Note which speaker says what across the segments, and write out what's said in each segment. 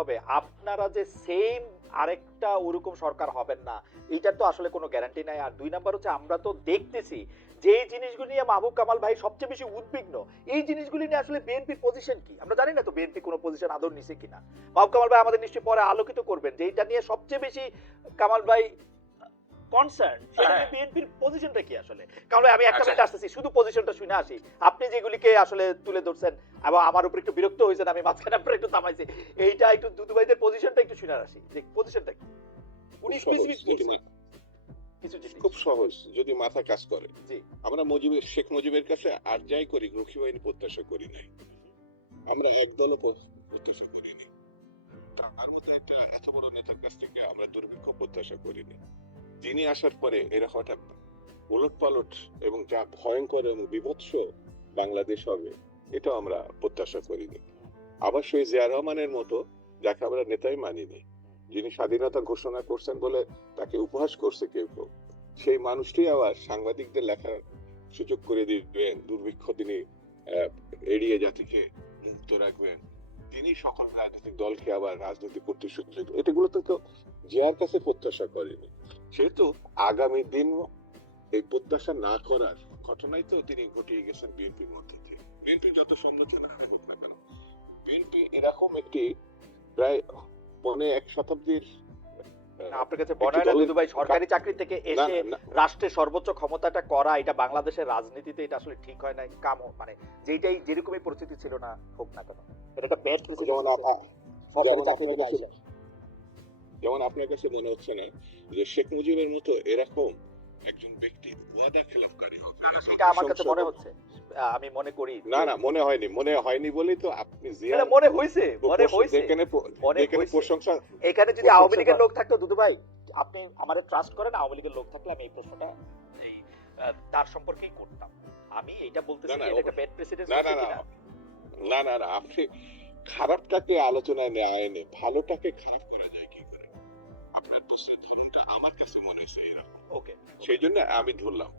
Speaker 1: হবে। আপনারা যে সেম আরেকটা ওরকম সরকার হবেন না, এইটার তো আসলে কোনো গ্যারান্টি নাই। আর দুই নাম্বার হচ্ছে, আমরা তো দেখতেছি যে জিনিসগুলো নিয়ে মাহবুব কামাল ভাই সবচেয়ে বেশি উদ্বিগ্ন। এই জিনিসগুলি নিয়ে আসলে বিএনপির পজিশন কি? আমরা জানি না তো বিএনপি কোনো পজিশন আদর নিছে কিনা। মাহবুব কামাল ভাই আমাদের নিশ্চয়ই পরে আলোকিত করবেন যে এটা নিয়ে সবচেয়ে বেশি কামাল ভাই কনসার্ন সেটা
Speaker 2: হ্যাঁ।
Speaker 1: বিএনপির পজিশনটা কি আসলে? কারণ আমি একটা
Speaker 2: আচ্ছা।
Speaker 1: মিনিট আসতেছি শুধু পজিশনটা শুনে আসি। আপনি যেগুলিকে আসলে তুলে ধরছেন এবং আমার উপর একটু বিরক্ত হয়েছেন আমি মাঝখানে আপনার একটু থামাইছি। এইটা একটু দুদু ভাইদের পজিশনটা একটু শুনে আসি যে পজিশনটা কি? উনি
Speaker 3: খুব সহজ যদি মাথা কাজ করে।
Speaker 1: জি।
Speaker 3: আমরা মুজিবের শেখ মুজিবের কাছে আর যাই করি রক্ষী বাহিনী প্রত্যাশা করি নাই। আমরা একদলও প্রত্যাশা করিনি। তার মধ্যে একটা এত বড় নেতার কাছ থেকে আমরা দুর্ভিক্ষ প্রত্যাশা করিনি। তিনি আসার পরে এরা একটা উলট পালট এবং যা ভয়ঙ্কর এবং বিভৎস বাংলাদেশ হবে, এটাও আমরা প্রত্যাশা করিনি। আবার সেই জিয়া রহমানের মতো, যাকে আমরা নেতাই মানিনি যিনি স্বাধীনতা ঘোষণা করছেন বলে তাকে উপহাস করছে কেউ কেউ, সেই মানুষটি আবার সাংবাদিকদের লেখার সুযোগ করে দিবেন, দুর্ভিক্ষ তিনি এড়িয়ে জাতিকে মুক্ত রাখবেন। তিনি সকল রাজনৈতিক দলকে আবার রাজনীতি করতে সুযোগ এটাগুলো তো কেউ জিয়ার কাছে প্রত্যাশা করেনি। সেহেতু আগামী দিন এই প্রত্যাশা না করার ঘটনাই তো তিনি ঘটিয়ে গেছেন বিএনপির মধ্যে থেকে। বিএনপি যত সমালোচনা হোক না কেন বিএনপি এরকম একটি প্রায় পনে এক শতাব্দীর
Speaker 1: আপনার কাছে না দুদু ভাই সরকারি চাকরি থেকে এসে রাষ্ট্রের সর্বোচ্চ ক্ষমতাটা করা এটা বাংলাদেশের রাজনীতিতে এটা আসলে ঠিক হয় না কাম মানে যেটাই যেরকমই পরিস্থিতি ছিল না হোক না কেন। এটা একটা ব্যাড
Speaker 3: যেমন
Speaker 1: সরকারি চাকরি থেকে।
Speaker 3: যেমন আপনার কাছে মনে হচ্ছে না যে শেখ মুজিবের মতো এরকম একজন ব্যক্তি ওয়াদা খেলাফকারী
Speaker 1: আমার কাছে মনে হচ্ছে। আমি মনে করি
Speaker 3: না না মনে হয়নি। মনে হয়নি বলেই তো আপনি জিয়া
Speaker 1: মনে মনে
Speaker 3: যেখানে
Speaker 1: হয়েছে।
Speaker 3: প্রশংসা
Speaker 1: এখানে যদি আওয়ামী লীগের লোক থাকতো দুদু ভাই আপনি ট্রাস্ট করেন আওয়ামী লীগের লোক থাকলে আমি এই প্রশ্নটা এই তার সম্পর্কেই করতাম। আমি এটা বলতেছি এটা একটা ব্যাড প্রেসিডেন্ট
Speaker 3: না না না। না না আপনি খারাপটাকে আলোচনায় নেয় আয়নি ভালোটাকে খারাপ করা আমার কাছে মনে হয়েছে এরকম।
Speaker 1: ওকে
Speaker 3: সেই জন্য আমি ধরলাম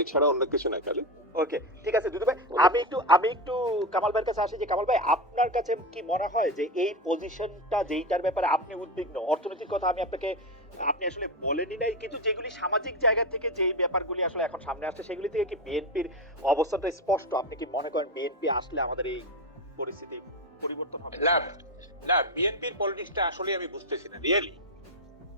Speaker 3: এছাড়া অন্য কিছু না খালি।
Speaker 1: ওকে ঠিক আছে দুদু ভাই আমি একটু আমি একটু কামাল ভাইয়ের কাছে আসি যে কামাল ভাই আপনার কাছে কি মনে হয় যে এই পজিশনটা যেইটার ব্যাপারে আপনি উদ্বিগ্ন? অর্থনৈতিক কথা আমি আপনাকে আপনি আসলে বলেনি নাই কিন্তু যেগুলি সামাজিক জায়গা থেকে যেই ব্যাপারগুলি আসলে এখন সামনে আসছে সেগুলি থেকে কি বিএনপির অবস্থানটা স্পষ্ট? আপনি কি মনে করেন বিএনপি আসলে আমাদের এই পরিস্থিতি পরিবর্তন হবে?
Speaker 2: না না বিএনপির পলিটিক্সটা আসলে আমি বুঝতেছি না রিয়েলি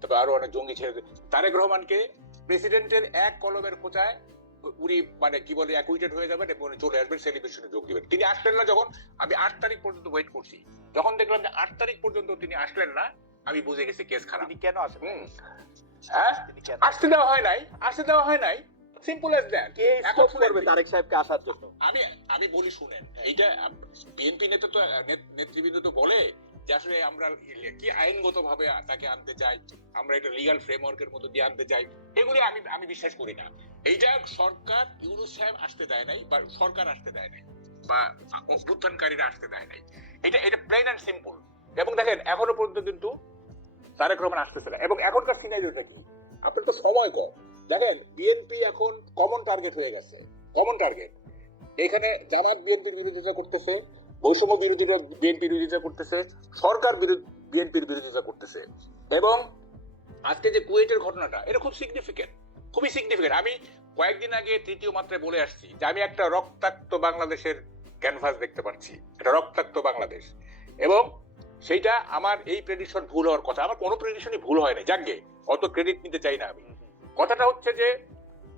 Speaker 2: তারপর আরও অনেক জঙ্গি ছেড়ে তারেক রহমানকে প্রেসিডেন্টের এক কলমের কোচায় উনি মানে কি বলে অ্যাকুইটেড হয়ে যাবেন এবং উনি চলে আসবেন সেলিব্রেশনে যোগ দিবেন। তিনি আসলেন না যখন আমি আট তারিখ পর্যন্ত ওয়েট করছি। যখন দেখলাম যে আট তারিখ পর্যন্ত তিনি আসলেন না আমি বুঝে গেছি কেস খারাপ।
Speaker 1: তিনি কেন আসেন।
Speaker 2: হ্যাঁ? আসতে দেওয়া হয় নাই আসতে দেওয়া হয় নাই। সিম্পল এজ দ্যাট
Speaker 1: কে স্টপ করবে তারেক সাহেবকে আসার জন্য?
Speaker 2: আমি আমি বলি শুনেন এইটা বিএনপি নেতা তো নেত- নেতৃবৃন্দ তো বলে আসলে আমরা কি আইনগত ভাবে তাকে আনতে চাই, আমরা এটা লিগাল ফ্রেমওয়ার্কের মধ্যে দিয়ে আনতে চাই, এগুলি আমি আমি বিশ্বাস করি না। এইটা সরকার, ইউনুস সাহেব আসতে দেয় নাই বা সরকার আসতে দেয় নাই বা অভ্যুত্থানকারীরা আসতে দেয় নাই। এটা এটা প্লেন অ্যান্ড সিম্পল এবং দেখেন, এখনও পর্যন্ত কিন্তু তারেক রহমান আসতেছে না। এবং এখনকার সিনারিওটা কি? আপনার তো সময় কম। দেখেন বিএনপি এখন কমন টার্গেট হয়ে গেছে। কমন টার্গেট এখানে জামাত বিএনপির বিরোধিতা করতেছে বৈষম্য বিরোধীরা বিএনপির বিরোধিতা করতেছে, সরকার বিএনপির বিরোধিতা করতেছে। এবং আজকে যে কুয়েটের ঘটনাটা, এটা খুব সিগনিফিকেন্ট খুবই সিগনিফিকেন্ট আমি কয়েকদিন আগে তৃতীয় মাত্রায় বলে আসছি যে আমি একটা রক্তাক্ত বাংলাদেশের ক্যানভাস দেখতে পাচ্ছি এটা রক্তাক্ত বাংলাদেশ। এবং সেইটা আমার এই প্রেডিকশন ভুল হওয়ার কথা। আমার কোনো প্রেডিকশনই ভুল হয় না যাকে অত ক্রেডিট নিতে চাই না আমি। কথাটা হচ্ছে যে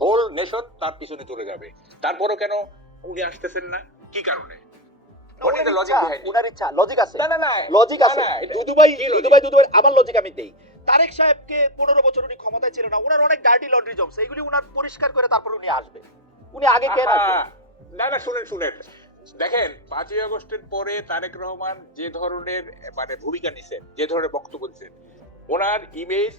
Speaker 2: হোল নেশন তার পিছনে চলে যাবে। তারপরও কেন উনি আসতেছেন না? কি কারণে?
Speaker 1: ইচ্ছা লজিক আছে।
Speaker 2: না না না
Speaker 1: লজিক আছে।
Speaker 2: না, এটা-
Speaker 1: দুদুভাই
Speaker 2: কি logic?
Speaker 1: দুদুভাই দুদুভাই আমার লজিক আমি দেই। তারেক সাহেবকে পনেরো বছর উনি ক্ষমতায় ছিল না উনার অনেক ডার্টি লন্ড্রি জমস এগুলি উনার পরিষ্কার করে তারপর উনি আসবে। উনি আগে কেন
Speaker 2: না না শুনেন শুনেন। দেখেন পাঁচই আগস্টের পরে তারেক রহমান যে ধরনের মানে ভূমিকা নিছেন যে ধরনের বক্তব্য দিচ্ছেন ওনার ইমেজ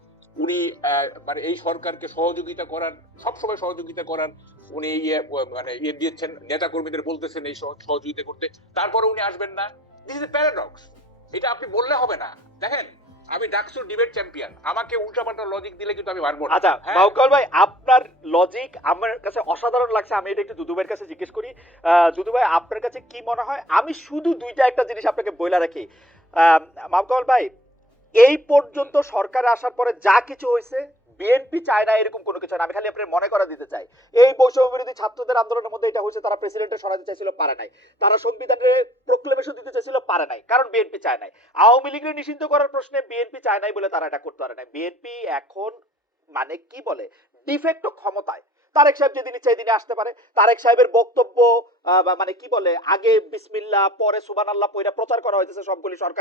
Speaker 2: উনি মানে এই সরকারকে সহযোগিতা করার সবসময় সহযোগিতা করার উনি ইয়ে মানে ইয়ে দিয়েছেন নেতা কর্মীদের বলতেছেন এই সহযোগিতা করতে। তারপরে উনি আসবেন না। দিস ইজ প্যারাডক্স এটা আপনি বললে হবে না। দেখেন আমি ডাকসুর ডিবেট চ্যাম্পিয়ন আমাকে উল্টাপাল্টা লজিক দিলে কিন্তু আমি পারব না।
Speaker 1: আচ্ছা
Speaker 2: হ্যাঁ?
Speaker 1: বাউকাল ভাই আপনার লজিক আমার কাছে অসাধারণ লাগছে। আমি এটা একটু দুদুভাইয়ের কাছে জিজ্ঞেস করি। দুদু ভাই আপনার কাছে কি মনে হয়? আমি শুধু দুইটা একটা জিনিস আপনাকে বইলা রাখি। মাহকাল ভাই এই পর্যন্ত সরকার আসার পরে যা কিছু হয়েছে, বিএনপি চায় না এরকম কোনো কিছু না আমি খালি আপনার মনে করা দিতে চাই। এই বৈষম্য বিরোধী ছাত্রদের আন্দোলনের মধ্যে এটা হয়েছে, তারা প্রেসিডেন্টের সরাতে চাইছিল, পারে নাই। তারা সংবিধানের প্রোক্লেমেশন দিতে চাইছিল, পারে নাই, কারণ বিএনপি চায় নাই। আওয়ামী লীগের নিষিদ্ধ করার প্রশ্নে বিএনপি চায় নাই বলে তারা এটা করতে পারে নাই। বিএনপি এখন মানে কি বলে ডিফেক্ট ক্ষমতায়। তারেক সাহেব যেদিন ইচ্ছা দিনে আসতে পারে। তারেক সাহেবের বক্তব্য মানে কি বলে, আগে বিসমিল্লাহ, পরে সুবান আল্লাহ পয়রা প্রচার করা হয়েছে সবগুলি সরকার